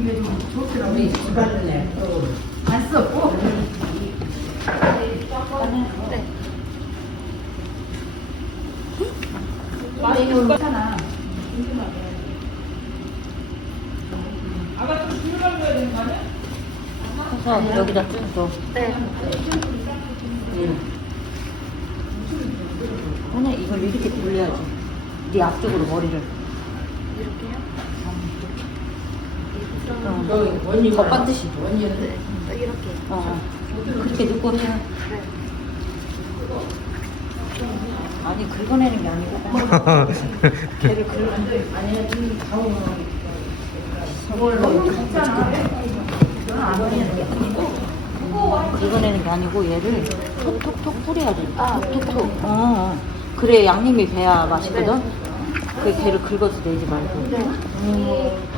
이게 좀 좋더라고. 우리 집안에 또안 썼고. 네. 많이 좋잖아. 그래서 여기다 좀 더. 네. 아니 이걸 이렇게 돌려야지. 네 앞쪽으로 머리를. 이렇게요? 어. 더 반드시. 원이었는데 네. 이렇게. 어. 그렇게 넣고. 네. 아니 긁어내는 게 아니고. 걔를 긁어. 아니야 되는 게 아니고. 긁어내는 게 아니고 얘를 톡톡톡 뿌려야지. 아, 톡톡톡. 어, 어. 그래 양념이 배야 맛있거든. 그 걔를 긁어서 내지 말고. 네. 음.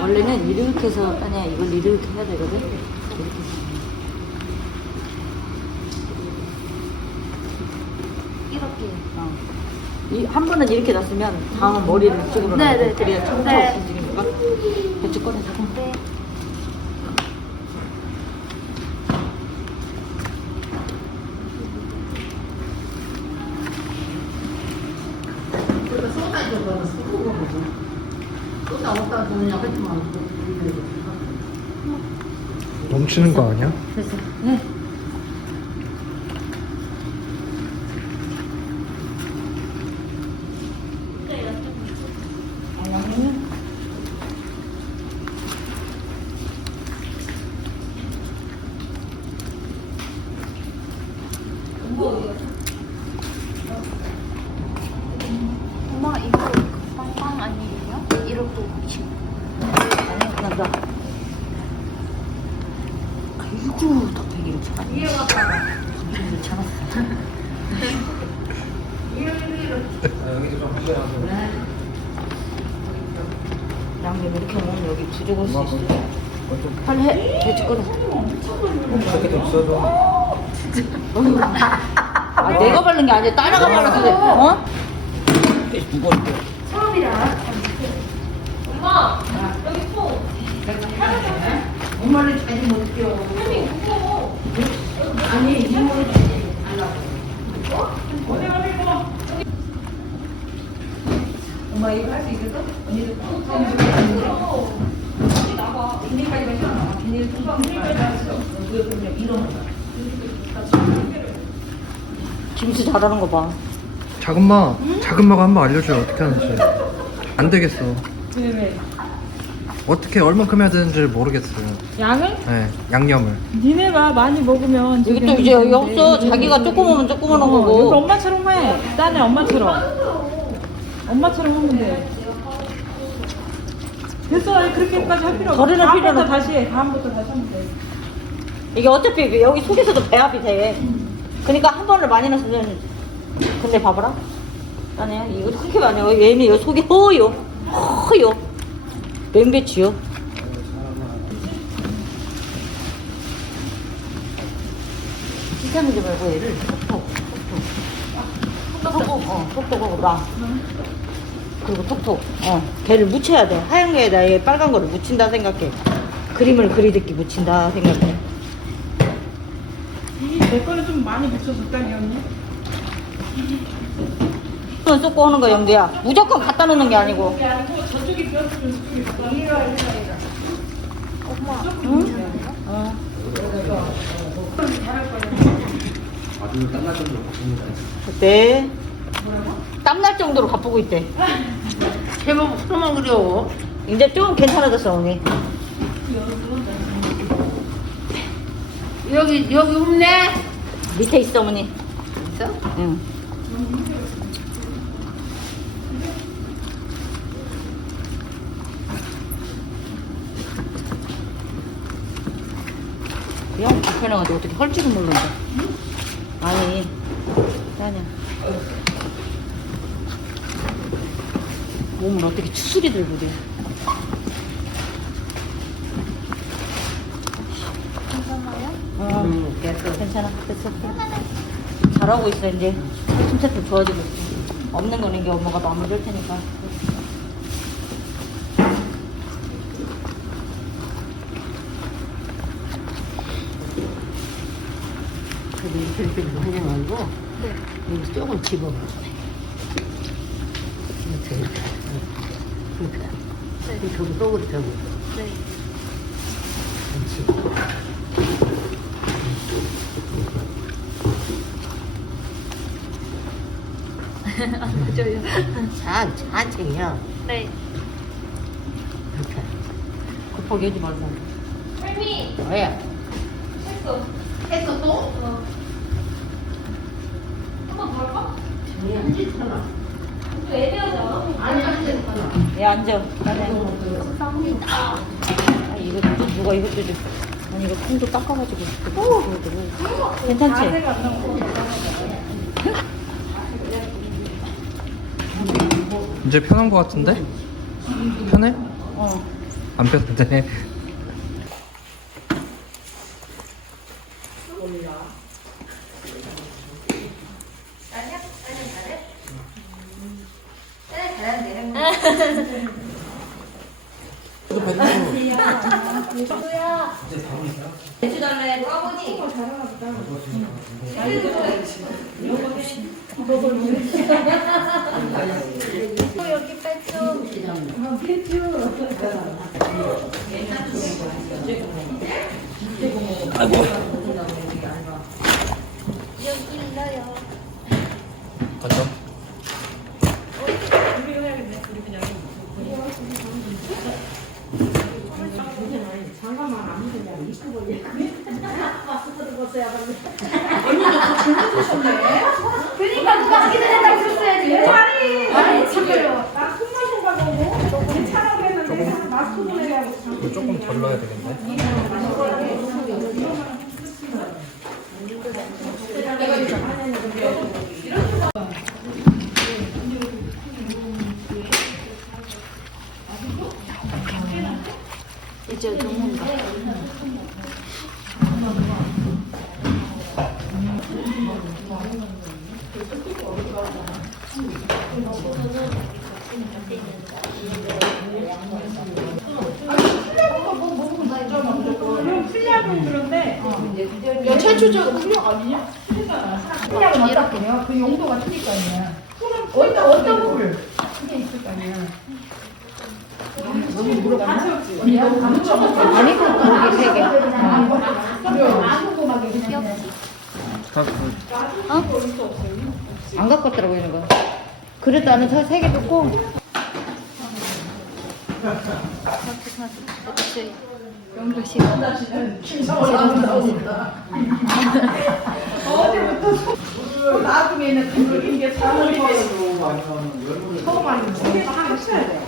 원래는 이렇게 해서 아니야 이걸 이렇게 해야 되거든. 이렇게 해서. 이렇게. 어. 이, 한 번은 이렇게 놨으면 다음은 머리를 이쪽으로 네, 놔야 돼. 네, 그래야 네. 척척 네. 움직이니까 배추 꺼내서 네. 그러니까 소다 좀 쓰고 거거든 소다 없다 그냥 하지만 넘치는 거 아니야? 됐어. 네. 양념은 엄마 이거 빵빵 아니에요? 이렇게 붙이고. 아니 그냥 놔. 아이고 덕팽이를 참. 이해가 덕팽이를 참았어. 양념 이렇게 먹으면 여기 부족할 수 있어. 빨리 해. 배추 꺼내. 아, 내가 바른 게 아니라 따라가 발랐어. 어? 엄마를 자지 못해요 아니 이모를 자지 말라고 엄마 이거 할 수 있겠어? 언니도 톡 하면 언니 나가. 비닐까지 했잖아. 비닐 톡 비닐까지 했어. 왜 그냥 이런 거. 김치 잘하는 거 봐. 작은 마, 작은 마가 한번 알려줘요 어떻게 하는지. 안 되겠어. 왜 왜? 어떻게 얼만큼 해야 되는지를 모르겠어요. 양을? 네, 양념을. 니네가 많이 먹으면 여기 또 이제 여기. 없어. 자기가 조금 오면 조금 오는 어, 여기 거고. 엄마처럼 해. 딴에 엄마처럼. 엄마처럼 하면 돼. 됐어, 아니 그렇게까지 할 필요 없어. 다음부터 필요는- 다시 해. 다음부터 다시 하면 돼. 이게 어차피 여기 속에서도 배합이 돼. 그러니까 한 번을 많이 넣으면 근데 봐봐라. 아니야 이거 그렇게 많이 요 얘는 요 속이 허요 허요 맹배추요. 찢어내지 말고 얘를 톡톡 톡톡 톡톡 어 톡톡하고 놔. 그리고 톡톡 어 걔를 묻혀야 돼 하얀 거에다 얘 빨간 거를 묻힌다 생각해. 그림을 그리듯이 묻힌다 생각해. 내 거는 좀 많이 붙여줬다니 언니. 손 쏟고 오는 거 영두야. 무조건 갖다 놓는 게 아니고. 저쪽이 비었으면 저쪽이 엄마. 응? 어. 그때 땀날 정도로 바쁘고 있대. 제법 소만 그려 이제 좀 괜찮아졌어 언니. 여기 여기 없네 밑에 있어 어머니. 있어? 응. 영 불편해가지고 어떻게 할 줄은 모르는데. 아니, 아니야. 몸을 어떻게 추스리 들고 돼. 괜찮아요? 어, 괜찮아. 됐어. 잘하고 있어, 이제. 침체도 좋아지고 있어. 없는 거는 이게 엄마가 마무리 할 테니까. 그래도 이렇게 이렇게 하지 말고 네. 여기 조금 집어봐. 이렇게 이렇게. 그러니까. 네. 이렇게 또 그렇게 하고. 네. 그렇지. 맞아요. 자, 천천히요. 네. 이렇게. 급하게 하지 말고. 뭐야? 했어. 했어 또? 어. 한번 더 얘 앉아. 아, 이거 좀 누가 이것도 좀. 아니, 이거 콩도 닦아가지고. 괜찮지? 이제 편한 거 같은데? 편해? 어. 안 편한데? 배추 달래. 아버지. 여기 빼줘. 여기 있어요. 가자. 그 러니까 누가 하기 전에 딱 줬어야지. 아니. 아니 지금. 이거 조금 덜 넣어야 되겠네. 이제 전문가. 그냥? 그 용도가 틀릴 거 아니야. 어떤 어떤 물? 그게 있을 거 아니야. 너무 물어봤나? 언니야? 아니, 거기 세 개. 그냥. 안 갖고 왔더라고, 이런 거. 그래도 나는 저세개 듣고. 어제부터 나중에는 그 이게 사람을 처음 아니면 두개 다 하나 쳐야 돼.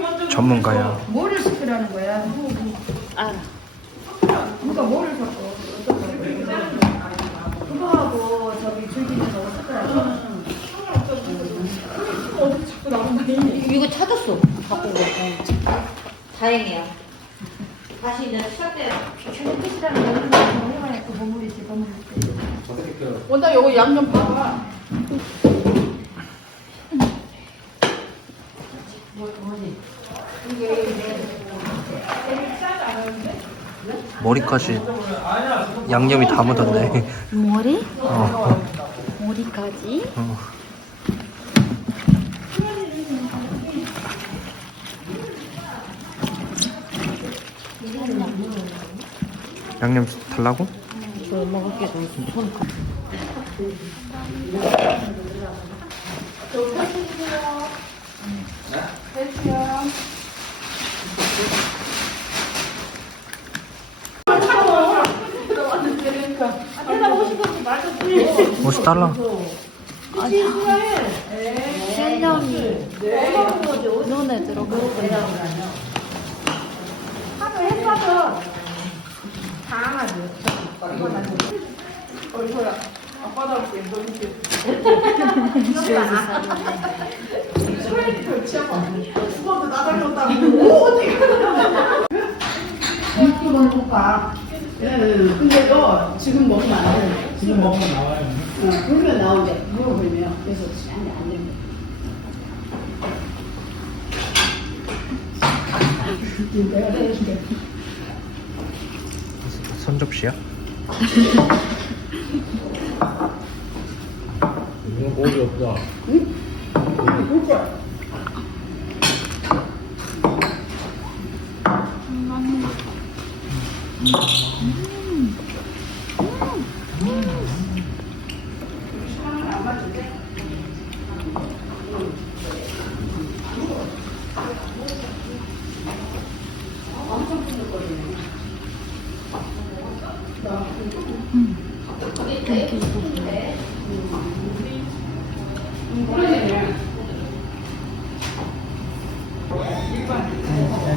먼저. 전문가야. 뭐를 섞으라는 거야? 알아. 그러니까 뭐를 섞어? 그거하고 저기 줄기는 저거 섞어야 어디 자꾸 나온다 이 이거 찾았어. 갖고 온 거. 어. 다행이야. 다시 이제 시작돼. 끝이라는 거는 정말 그 버무리지 버무리지 원장 요거 양념 봐봐 머리까지 양념이 다 묻었네. 머리? 어. 머리까지? 어. 양념 달라고? 저 먹을게 너무 옷이 달라. 신념이 눈에 들어가고 하루 해봐서 얼굴. 소연이 별치하고 나달렸다고. 이거 볼까? 예, 근데 너 지금 먹으면 안 돼. 지금 먹으면 나와요. 어, 그러면 나오게. 물어보면 그래서 안돼 안 돼. 내가 해줄게. 손접시야? 먹어보고 일반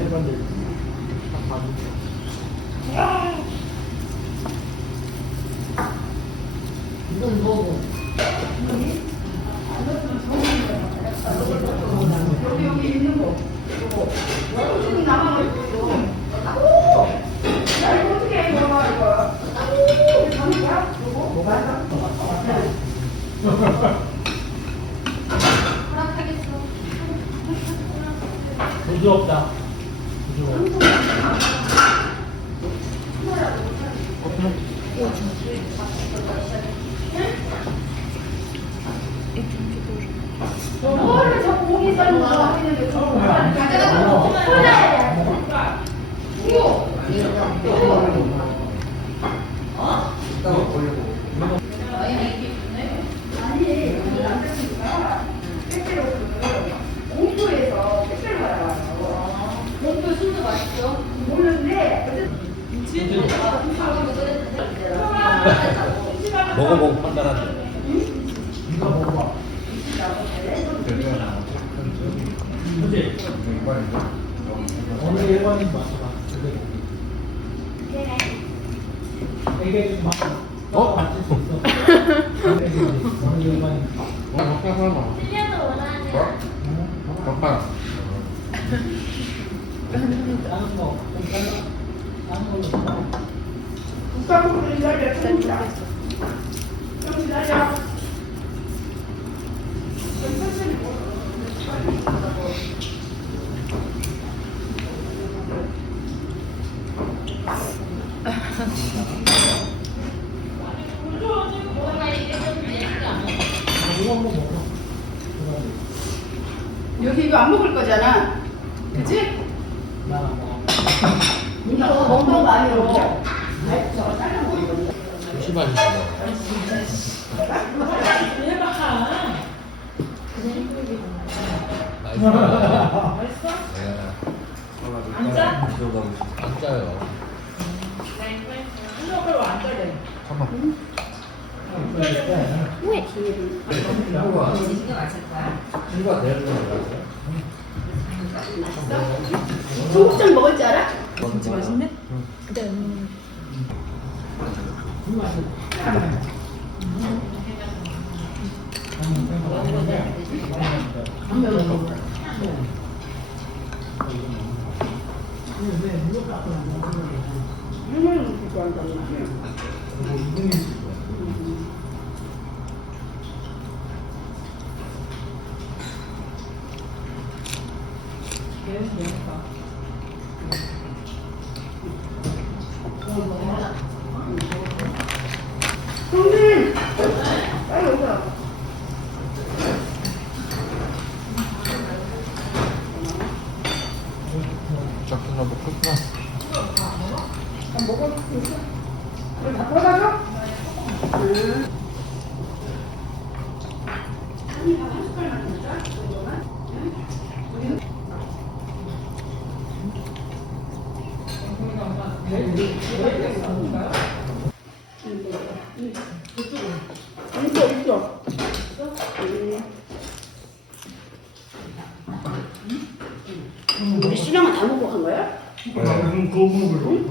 일반 어? 어? 국가국으로 기다려. 좀 기다려. 좀기다려. 여기 이거 안 먹을 거잖아. 그치? 이거 먹는 거 아니고. 조심하시고. 맛있어? 안 짜? 안 짜요. 중국장 먹을 줄 알아? 진짜 맛있네? 작두나 먹겠구나 우리 신랑은 다 먹고 간 거야? 네, 그럼 그거 먹으러. 응?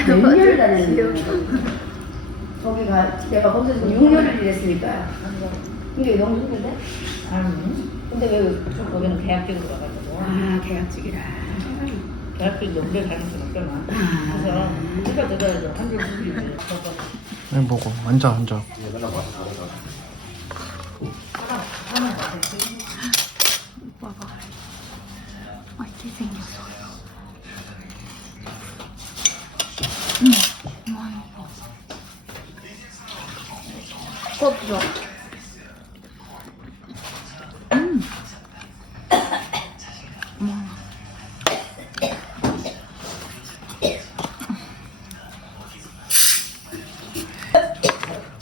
기가 내가 거기서 6년을 일했으니까 근데 너무 힘든데? 근데 왜 거기는 계약직으로 가가지고 아 계약직이라 계약직인데 오래 다닐 수는 없잖아. 그래서 회사 들어야죠. 한줄 수술이지. 네, 먹어. 앉아, 앉아. 맛있게 생겼어. 꼭 줘.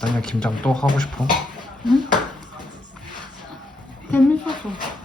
아니야, 김장 또 하고 싶어?